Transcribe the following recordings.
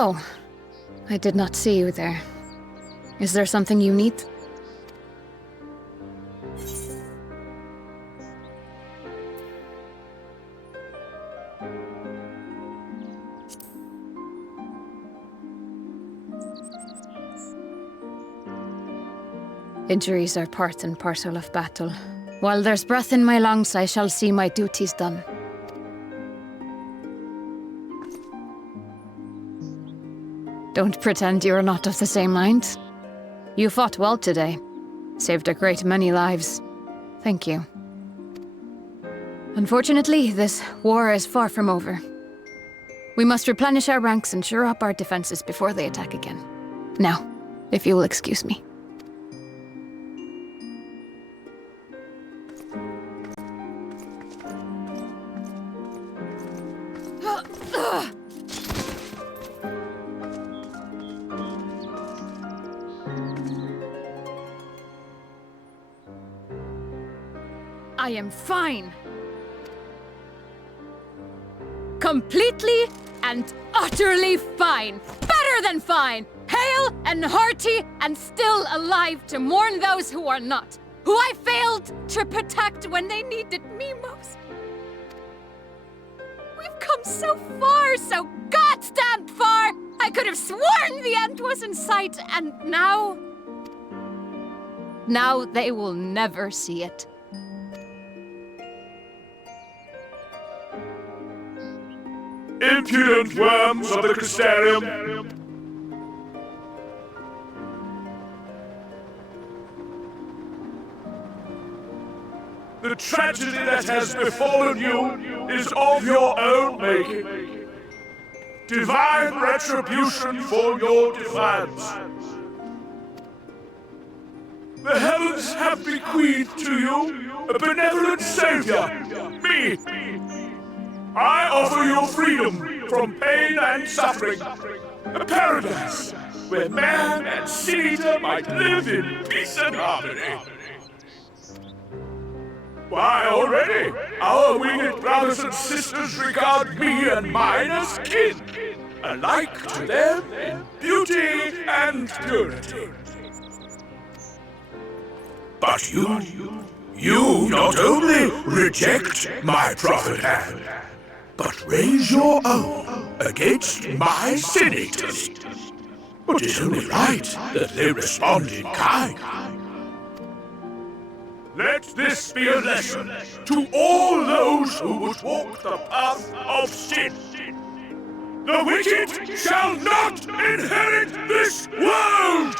Oh, I did not see you there. Is there something you need? Injuries are part and parcel of battle. While there's breath in my lungs, I shall see my duties done. Don't pretend you're not of the same mind. You fought well today. Saved a great many lives. Thank you. Unfortunately, this war is far from over. We must replenish our ranks and shore up our defenses before they attack again. Now, if you will excuse me. I am fine. Completely and utterly fine. Better than fine. Hale and hearty and still alive to mourn those who are not. Who I failed to protect when they needed me most. We've come so far, so goddamn far. I could have sworn the end was in sight, and now... Now they will never see it. Impudent worms of the Crystarium! The tragedy that has befallen you is of your own making. Divine retribution for your defiance. The heavens have bequeathed to you a benevolent savior, me. I offer you freedom from pain and suffering. A paradise where man and sin-eater might live in peace and harmony. Why, already, our winged brothers and sisters regard me and mine as kin, alike to them in beauty and purity. But you not only reject my prophet hand, but raise your own against my sin-eaters. But it's only right that they respond in kind. Let this be a lesson to all those who would walk the path of sin. The wicked shall not inherit this world!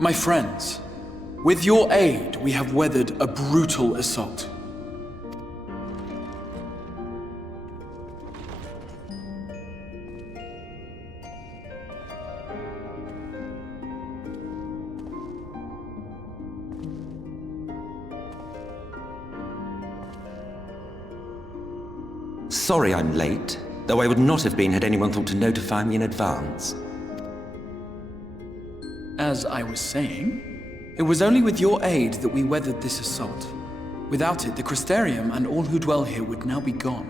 My friends, with your aid, we have weathered a brutal assault. Sorry I'm late, though I would not have been had anyone thought to notify me in advance. As I was saying, it was only with your aid that we weathered this assault. Without it, the Crystarium and all who dwell here would now be gone.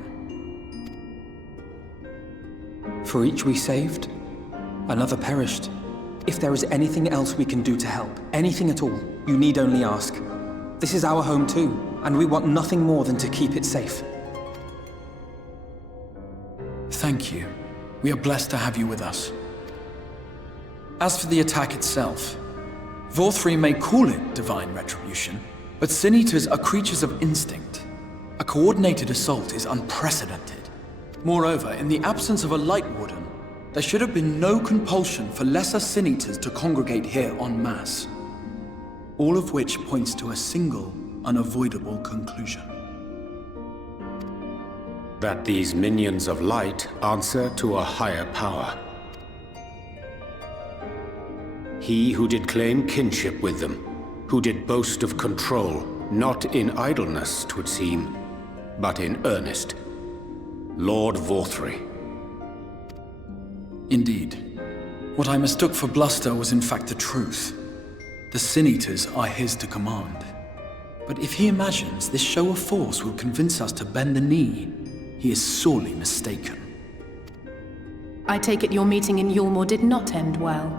For each we saved, another perished. If there is anything else we can do to help, anything at all, you need only ask. This is our home too, and we want nothing more than to keep it safe. Thank you. We are blessed to have you with us. As for the attack itself, Vorthri may call it divine retribution, but Sin Eaters are creatures of instinct. A coordinated assault is unprecedented. Moreover, in the absence of a Light Warden, there should have been no compulsion for lesser Sin Eaters to congregate here en masse. All of which points to a single, unavoidable conclusion. That these minions of light answer to a higher power. He who did claim kinship with them, who did boast of control, not in idleness, 'twould seem, but in earnest. Lord Vorthri. Indeed. What I mistook for bluster was in fact the truth. The Sin Eaters are his to command. But if he imagines this show of force will convince us to bend the knee, he is sorely mistaken. I take it your meeting in Yulmore did not end well.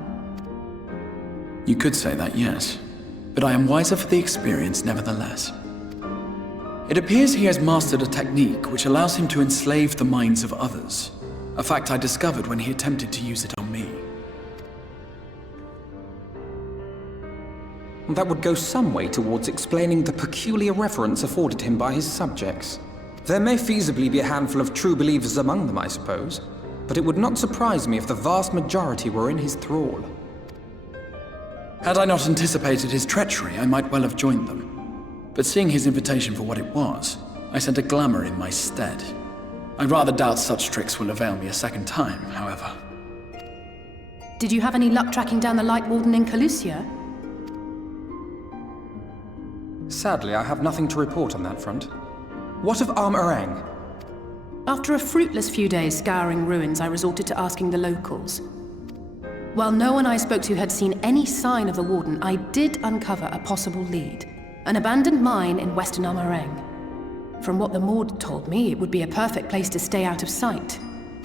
You could say that, yes. But I am wiser for the experience nevertheless. It appears he has mastered a technique which allows him to enslave the minds of others. A fact I discovered when he attempted to use it on me. That would go some way towards explaining the peculiar reverence afforded him by his subjects. There may feasibly be a handful of true believers among them, I suppose, but it would not surprise me if the vast majority were in his thrall. Had I not anticipated his treachery, I might well have joined them. But seeing his invitation for what it was, I sent a glamour in my stead. I rather doubt such tricks will avail me a second time, however. Did you have any luck tracking down the Light Warden in Calusia? Sadly, I have nothing to report on that front. What of Arm-Arang? After a fruitless few days scouring ruins, I resorted to asking the locals. While no one I spoke to had seen any sign of the Warden, I did uncover a possible lead. An abandoned mine in western Arm-Arang. From what the Maud told me, it would be a perfect place to stay out of sight.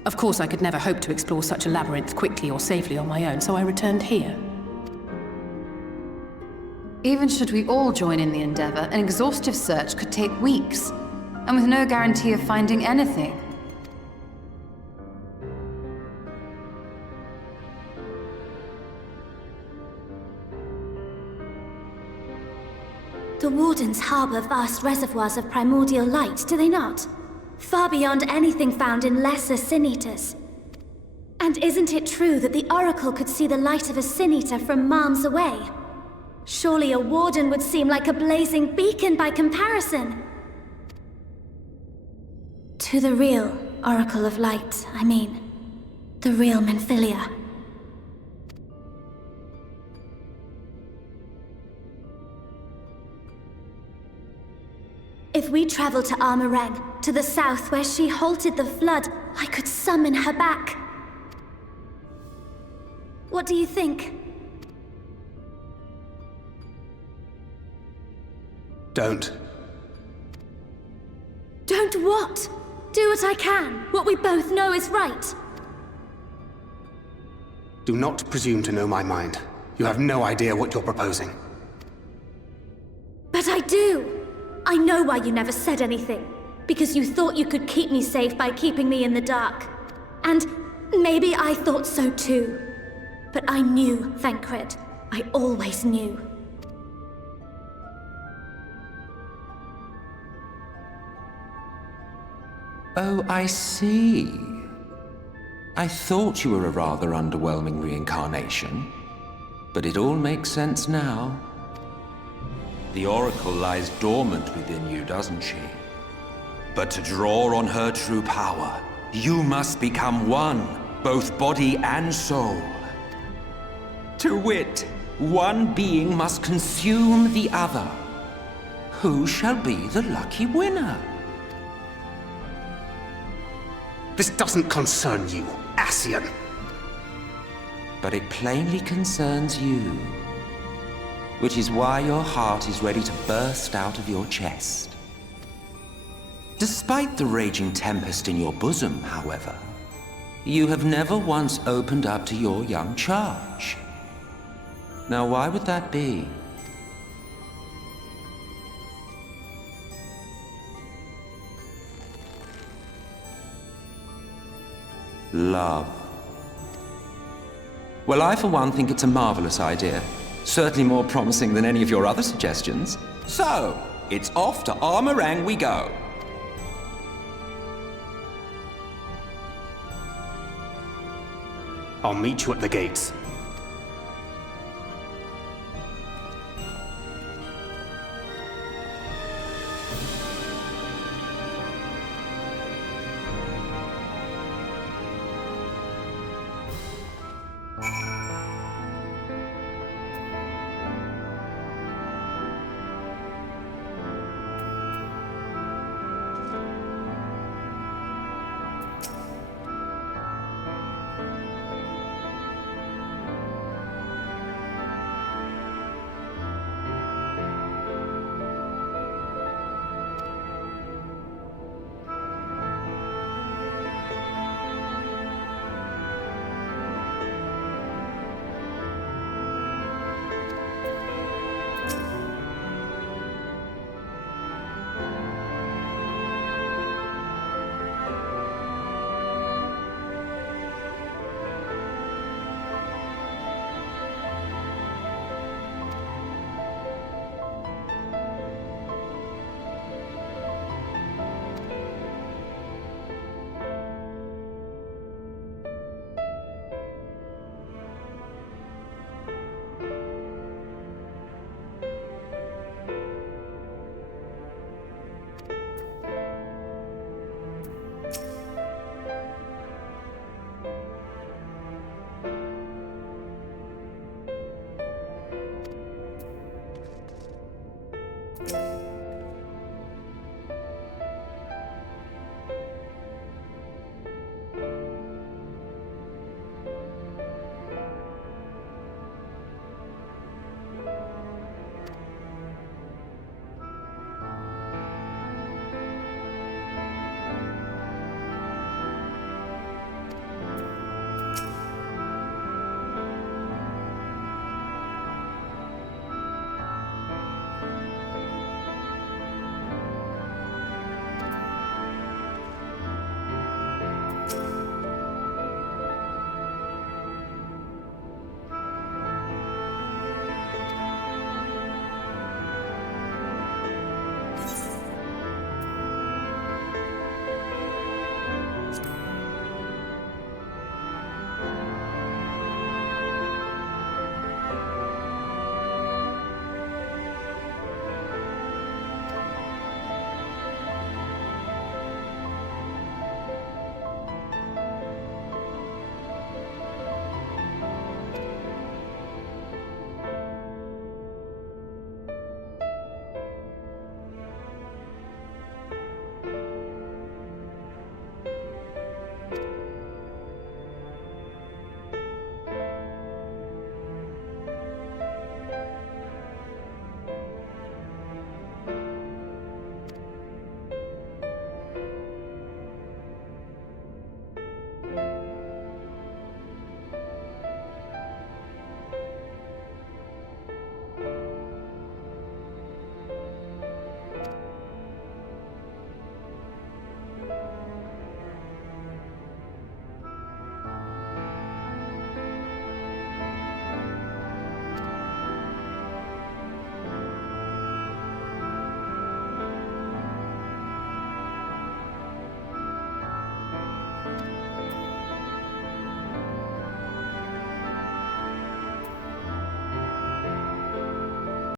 Of course, I could never hope to explore such a labyrinth quickly or safely on my own, so I returned here. Even should we all join in the endeavor, an exhaustive search could take weeks, and with no guarantee of finding anything. The Wardens harbor vast reservoirs of primordial light, do they not? Far beyond anything found in lesser Sin Eaters. And isn't it true that the Oracle could see the light of a Sin Eater from miles away? Surely a Warden would seem like a blazing beacon by comparison. To the real Oracle of Light, I mean. The real Menphilia. If we travel to Arm-Arang, to the south where she halted the flood, I could summon her back. What do you think? Don't. Don't what? Do what I can. What we both know is right. Do not presume to know my mind. You have no idea what you're proposing. But I do! I know why you never said anything. Because you thought you could keep me safe by keeping me in the dark. And maybe I thought so too. But I knew, Thancred. I always knew. Oh, I see. I thought you were a rather underwhelming reincarnation. but it all makes sense now. The Oracle lies dormant within you, doesn't she? But to draw on her true power, you must become one, both body and soul. To wit, one being must consume the other. Who shall be the lucky winner? This doesn't concern you, Ascian. But it plainly concerns you. Which is why your heart is ready to burst out of your chest. Despite the raging tempest in your bosom, however, you have never once opened up to your young charge. Now, why would that be? Love. Well, I for one think it's a marvelous idea. Certainly more promising than any of your other suggestions. So, it's off to Armorang we go. I'll meet you at the gates.